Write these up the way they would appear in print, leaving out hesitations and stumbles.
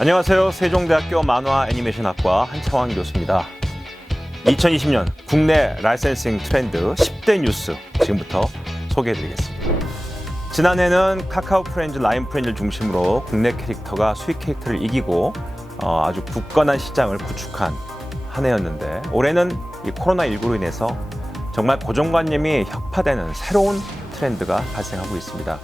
안녕하세요. 세종대학교 만화 애니메이션학과 한창환 교수입니다. 2020년 국내 라이센싱 트렌드 10대 뉴스 지금부터 소개해드리겠습니다. 지난해는 카카오 프렌즈, 라인 프렌즈를 중심으로 국내 캐릭터가 수익 캐릭터를 이기고 아주 굳건한 시장을 구축한 한 해였는데, 올해는 이 코로나19로 인해서 정말 고정관념이 혁파되는 새로운 트렌드가 발생하고 있습니다.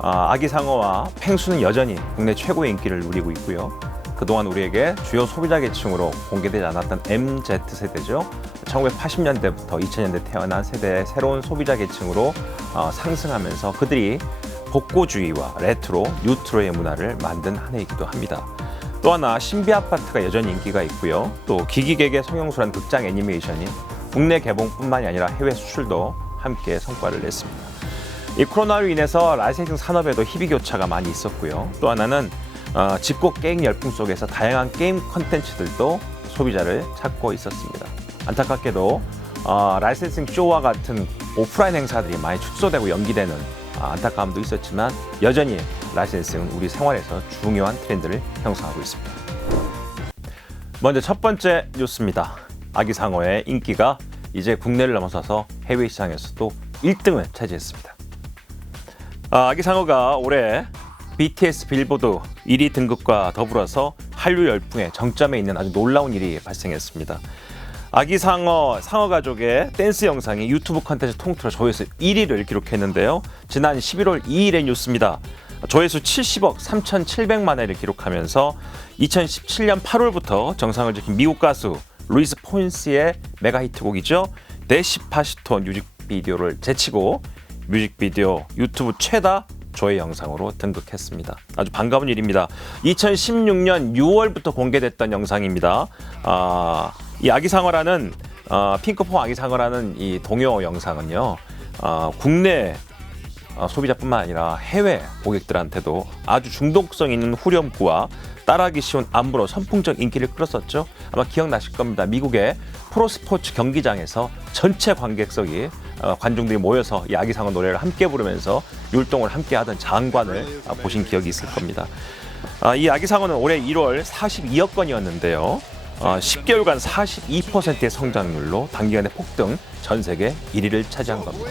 아기상어와 펭수는 여전히 국내 최고의 인기를 누리고 있고요. 그동안 우리에게 주요 소비자 계층으로 공개되지 않았던 MZ세대죠. 1980년대부터 2000년대 태어난 세대의 새로운 소비자 계층으로 상승하면서 그들이 복고주의와 레트로, 뉴트로의 문화를 만든 한 해이기도 합니다. 또 하나, 신비아파트가 여전히 인기가 있고요. 또 기기계의 성형수란 극장 애니메이션이 국내 개봉뿐만이 아니라 해외 수출도 함께 성과를 냈습니다. 이 코로나로 인해서 라이센싱 산업에도 희비교차가 많이 있었고요. 또 하나는 집콕 게임 열풍 속에서 다양한 게임 콘텐츠들도 소비자를 찾고 있었습니다. 안타깝게도 라이센싱 쇼와 같은 오프라인 행사들이 많이 축소되고 연기되는 안타까움도 있었지만, 여전히 라이센싱은 우리 생활에서 중요한 트렌드를 형성하고 있습니다. 먼저 첫 번째 뉴스입니다. 아기상어의 인기가 이제 국내를 넘어서서 해외 시장에서도 1등을 차지했습니다. 아기상어가 올해 BTS 빌보드 1위 등극과 더불어서 한류 열풍의 정점에 있는 아주 놀라운 일이 발생했습니다. 아기상어, 상어 가족의 댄스 영상이 유튜브 콘텐츠 통틀어 조회수 1위를 기록했는데요. 지난 11월 2일의 뉴스입니다. 조회수 70억 3,700만 회를 기록하면서 2017년 8월부터 정상을 지킨 미국 가수 루이스 폰시의 메가 히트곡이죠. 데시파시토 뮤직비디오를 제치고 뮤직비디오 유튜브 최다 조회 영상으로 등극했습니다. 아주 반가운 일입니다. 2016년 6월부터 공개됐던 영상입니다. 이 아기상어라는 핑크퐁 아기상어라는 이 동요 영상은요, 국내 소비자뿐만 아니라 해외 고객들한테도 아주 중독성 있는 후렴구와 따라하기 쉬운 안무로 선풍적 인기를 끌었었죠. 아마 기억나실 겁니다. 미국의 프로스포츠 경기장에서 전체 관객석이 관중들이 모여서 이 아기상어 노래를 함께 부르면서 율동을 함께 하던 장관을 보신 기억이 있을 겁니다. 이 아기상어는 올해 1월 42억 건이었는데요. 10개월간 42%의 성장률로 단기간에 폭등, 전 세계 1위를 차지한 겁니다.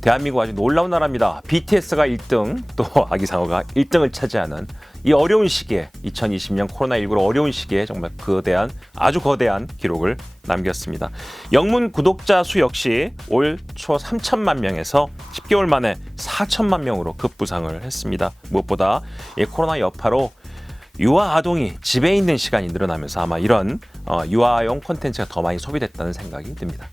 대한민국 아주 놀라운 나라입니다. BTS가 1등, 또 아기상어가 1등을 차지하는 이 어려운 시기에, 2020년 코로나19로 어려운 시기에 정말 아주 거대한 기록을 남겼습니다. 영문 구독자 수 역시 올 초 3천만 명에서 10개월 만에 4천만 명으로 급부상을 했습니다. 무엇보다 이 코로나 여파로 유아 아동이 집에 있는 시간이 늘어나면서 아마 이런 유아용 콘텐츠가 더 많이 소비됐다는 생각이 듭니다.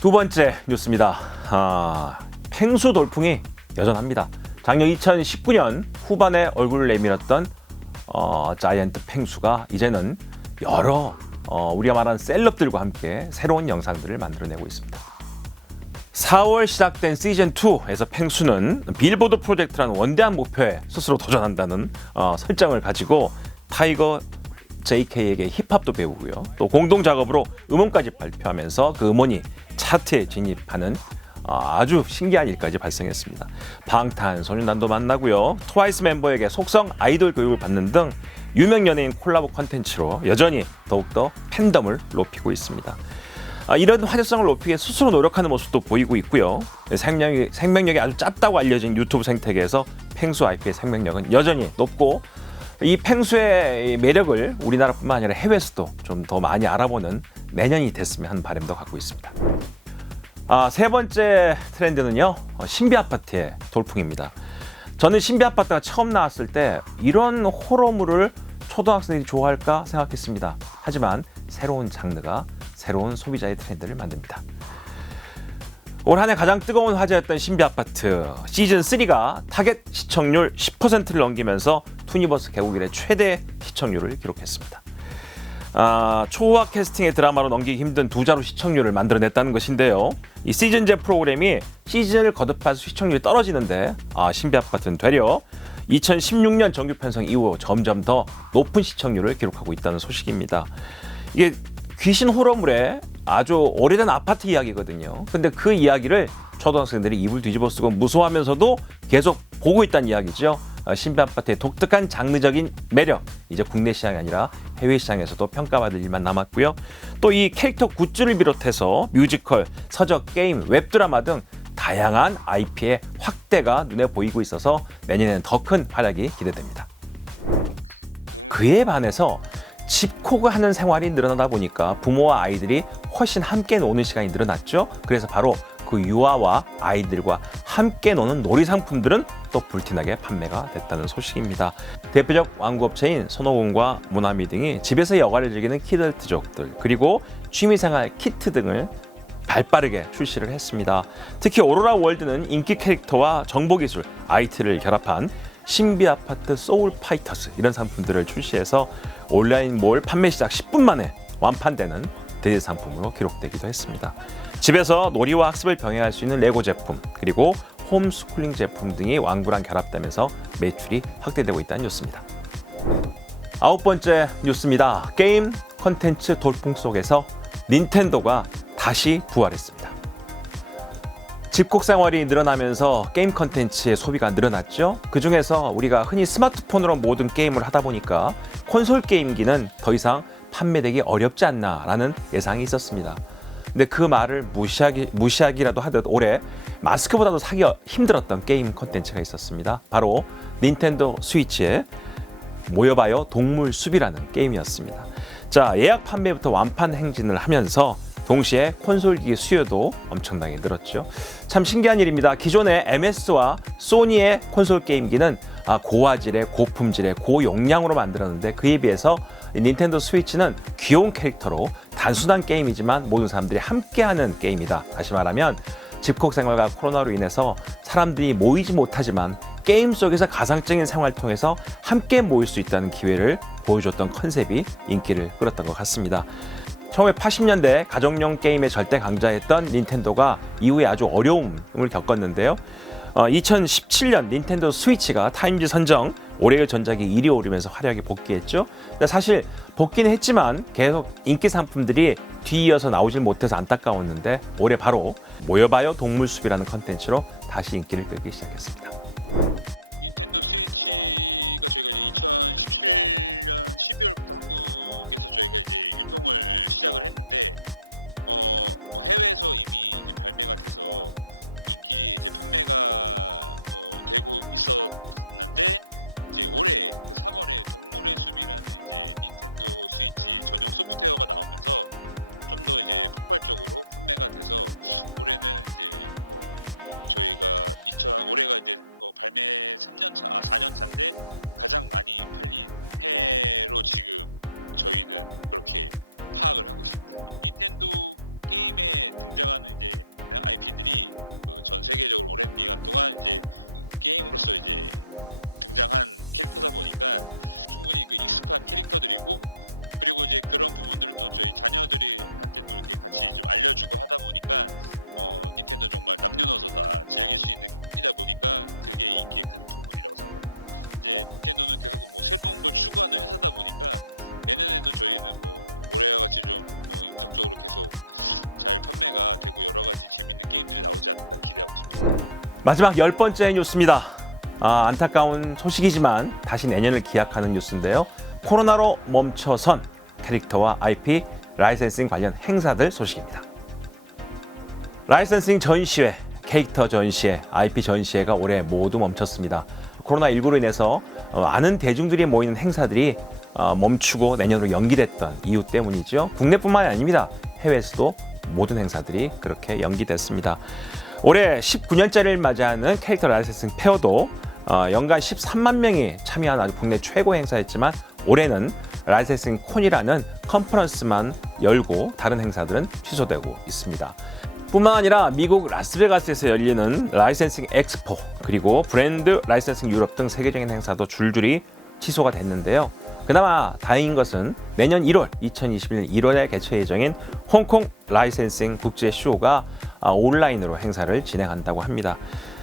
두 번째 뉴스입니다. 펭수 돌풍이 여전합니다. 작년 2019년 후반에 얼굴을 내밀었던 자이언트 펭수가 이제는 여러 우리가 말하는 셀럽들과 함께 새로운 영상들을 만들어내고 있습니다. 4월 시작된 시즌2에서 펭수는 빌보드 프로젝트라는 원대한 목표에 스스로 도전한다는 설정을 가지고 타이거 JK에게 힙합도 배우고요. 또 공동 작업으로 음원까지 발표하면서 그 음원이 차트에 진입하는 아주 신기한 일까지 발생했습니다. 방탄소년단도 만나고요. 트와이스 멤버에게 속성 아이돌 교육을 받는 등 유명 연예인 콜라보 콘텐츠로 여전히 더욱더 팬덤을 높이고 있습니다. 이런 화제성을 높이기 위해 스스로 노력하는 모습도 보이고 있고요. 생명력이 아주 짧다고 알려진 유튜브 생태계에서 펭수 IP의 생명력은 여전히 높고 이 펭수의 매력을 우리나라뿐만 아니라 해외에서도 좀 더 많이 알아보는 내년이 됐으면 하는 바람도 갖고 있습니다. 세 번째 트렌드는요. 신비 아파트의 돌풍입니다. 저는 신비 아파트가 처음 나왔을 때 이런 호러물을 초등학생들이 좋아할까 생각했습니다. 하지만 새로운 장르가 새로운 소비자의 트렌드를 만듭니다. 올 한 해 가장 뜨거운 화제였던 신비 아파트 시즌3가 타겟 시청률 10%를 넘기면서 투니버스 개국 이래 최대 시청률을 기록했습니다. 초호화 캐스팅의 드라마로 넘기기 힘든 두 자루 시청률을 만들어냈다는 것인데요. 이 시즌제 프로그램이 시즌을 거듭할수록 시청률이 떨어지는데 신비 아파트는 되려 2016년 정규 편성 이후 점점 더 높은 시청률을 기록하고 있다는 소식입니다. 이게 귀신 호러물의 아주 오래된 아파트 이야기거든요. 근데 그 이야기를 초등학생들이 입을 뒤집어 쓰고 무서워하면서도 계속 보고 있다는 이야기죠. 신비 아파트의 독특한 장르적인 매력, 이제 국내 시장이 아니라 해외 시장에서도 평가받을 일만 남았고요. 또 이 캐릭터 굿즈를 비롯해서 뮤지컬, 서적, 게임, 웹드라마 등 다양한 IP의 확대가 눈에 보이고 있어서 내년에는 더 큰 활약이 기대됩니다. 그에 반해서 집콕을 하는 생활이 늘어나다 보니까 부모와 아이들이 훨씬 함께 노는 시간이 늘어났죠. 그래서 바로 그 유아와 아이들과 함께 노는 놀이 상품들은 또 불티나게 판매가 됐다는 소식입니다. 대표적 완구업체인 손오공과 모나미 등이 집에서 여가를 즐기는 키덜트족들 그리고 취미생활 키트 등을 발빠르게 출시를 했습니다. 특히 오로라 월드는 인기 캐릭터와 정보기술, IT를 결합한 신비 아파트 소울 파이터스 이런 상품들을 출시해서 온라인몰 판매 시작 10분 만에 완판되는 대대 상품으로 기록되기도 했습니다. 집에서 놀이와 학습을 병행할 수 있는 레고 제품 그리고 홈스쿨링 제품 등이 완구랑 결합되면서 매출이 확대되고 있다는 뉴스입니다. 9번째 뉴스입니다. 게임 콘텐츠 돌풍 속에서 닌텐도가 다시 부활했습니다. 집콕 생활이 늘어나면서 게임 콘텐츠의 소비가 늘어났죠. 그중에서 우리가 흔히 스마트폰으로 모든 게임을 하다 보니까 콘솔 게임기는 더 이상 판매되기 어렵지 않나라는 예상이 있었습니다. 근데 그 말을 무시하기라도 하듯 올해 마스크보다도 사기가 힘들었던 게임 콘텐츠가 있었습니다. 바로 닌텐도 스위치의 모여봐요 동물 숲이라는 게임이었습니다. 자, 예약 판매부터 완판 행진을 하면서 동시에 콘솔기기 수요도 엄청나게 늘었죠. 참 신기한 일입니다. 기존의 MS와 소니의 콘솔 게임기는 고화질의 고품질의 고용량으로 만들었는데 그에 비해서 닌텐도 스위치는 귀여운 캐릭터로 단순한 게임이지만 모든 사람들이 함께하는 게임이다. 다시 말하면 집콕 생활과 코로나로 인해서 사람들이 모이지 못하지만 게임 속에서 가상적인 생활을 통해서 함께 모일 수 있다는 기회를 보여줬던 컨셉이 인기를 끌었던 것 같습니다. 1980년대 가정용 게임의 절대 강자였던 닌텐도가 이후에 아주 어려움을 겪었는데요. 2017년 닌텐도 스위치가 타임지 선정 올해의 전작이 1위 오르면서 화려하게 복귀했죠. 사실 복귀는 했지만 계속 인기 상품들이 뒤이어서 나오질 못해서 안타까웠는데 올해 바로 모여봐요 동물숲이라는 컨텐츠로 다시 인기를 끌기 시작했습니다. 마지막 10번째 뉴스입니다. 안타까운 소식이지만 다시 내년을 기약하는 뉴스인데요. 코로나로 멈춰선 캐릭터와 IP 라이센싱 관련 행사들 소식입니다. 라이센싱 전시회, 캐릭터 전시회, IP 전시회가 올해 모두 멈췄습니다. 코로나19로 인해서 많은 대중들이 모이는 행사들이 멈추고 내년으로 연기됐던 이유 때문이죠. 국내뿐만이 아닙니다. 해외에서도 모든 행사들이 그렇게 연기됐습니다. 올해 19년째를 맞이하는 캐릭터 라이센싱 페어도 연간 13만 명이 참여한 아주 국내 최고 행사였지만 올해는 라이센싱 콘이라는 컨퍼런스만 열고 다른 행사들은 취소되고 있습니다. 뿐만 아니라 미국 라스베가스에서 열리는 라이센싱 엑스포 그리고 브랜드 라이센싱 유럽 등 세계적인 행사도 줄줄이 취소가 됐는데요. 그나마 다행인 것은 내년 2021년 1월에 개최 예정인 홍콩 라이센싱 국제쇼가 온라인으로 행사를 진행한다고 합니다.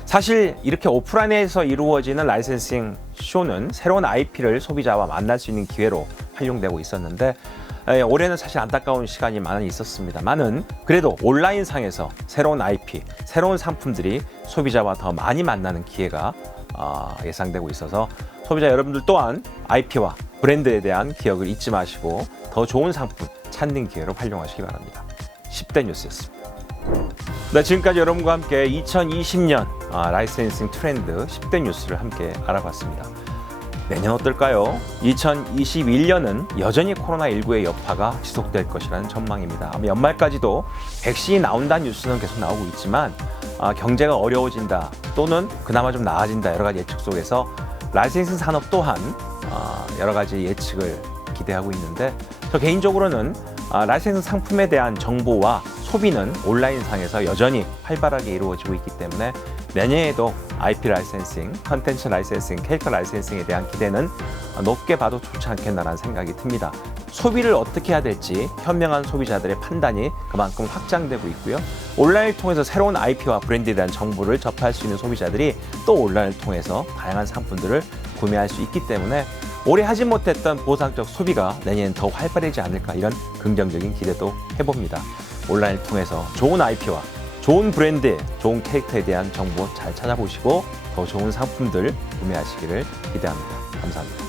사실 이렇게 오프라인에서 이루어지는 라이센싱 쇼는 새로운 IP를 소비자와 만날 수 있는 기회로 활용되고 있었는데 올해는 사실 안타까운 시간이 많이 있었습니다만은 그래도 온라인상에서 새로운 IP, 새로운 상품들이 소비자와 더 많이 만나는 기회가 예상되고 있어서 소비자 여러분들 또한 IP와 브랜드에 대한 기억을 잊지 마시고 더 좋은 상품 찾는 기회로 활용하시기 바랍니다. 10대 뉴스였습니다. 네, 지금까지 여러분과 함께 2020년 라이센싱 트렌드 10대 뉴스를 함께 알아봤습니다. 내년 어떨까요? 2021년은 여전히 코로나19의 여파가 지속될 것이라는 전망입니다. 아마 연말까지도 백신이 나온다는 뉴스는 계속 나오고 있지만 경제가 어려워진다 또는 그나마 좀 나아진다 여러 가지 예측 속에서 라이센싱 산업 또한 여러 가지 예측을 기대하고 있는데 저 개인적으로는 라이센싱 상품에 대한 정보와 소비는 온라인상에서 여전히 활발하게 이루어지고 있기 때문에 내년에도 IP 라이센싱, 컨텐츠 라이센싱, 캐릭터 라이센싱에 대한 기대는 높게 봐도 좋지 않겠나라는 생각이 듭니다. 소비를 어떻게 해야 될지 현명한 소비자들의 판단이 그만큼 확장되고 있고요. 온라인을 통해서 새로운 IP와 브랜드에 대한 정보를 접할 수 있는 소비자들이 또 온라인을 통해서 다양한 상품들을 구매할 수 있기 때문에 올해 하지 못했던 보상적 소비가 내년엔 더 활발해지지 않을까 이런 긍정적인 기대도 해봅니다. 온라인을 통해서 좋은 IP와 좋은 브랜드, 좋은 캐릭터에 대한 정보 잘 찾아보시고 더 좋은 상품들 구매하시기를 기대합니다. 감사합니다.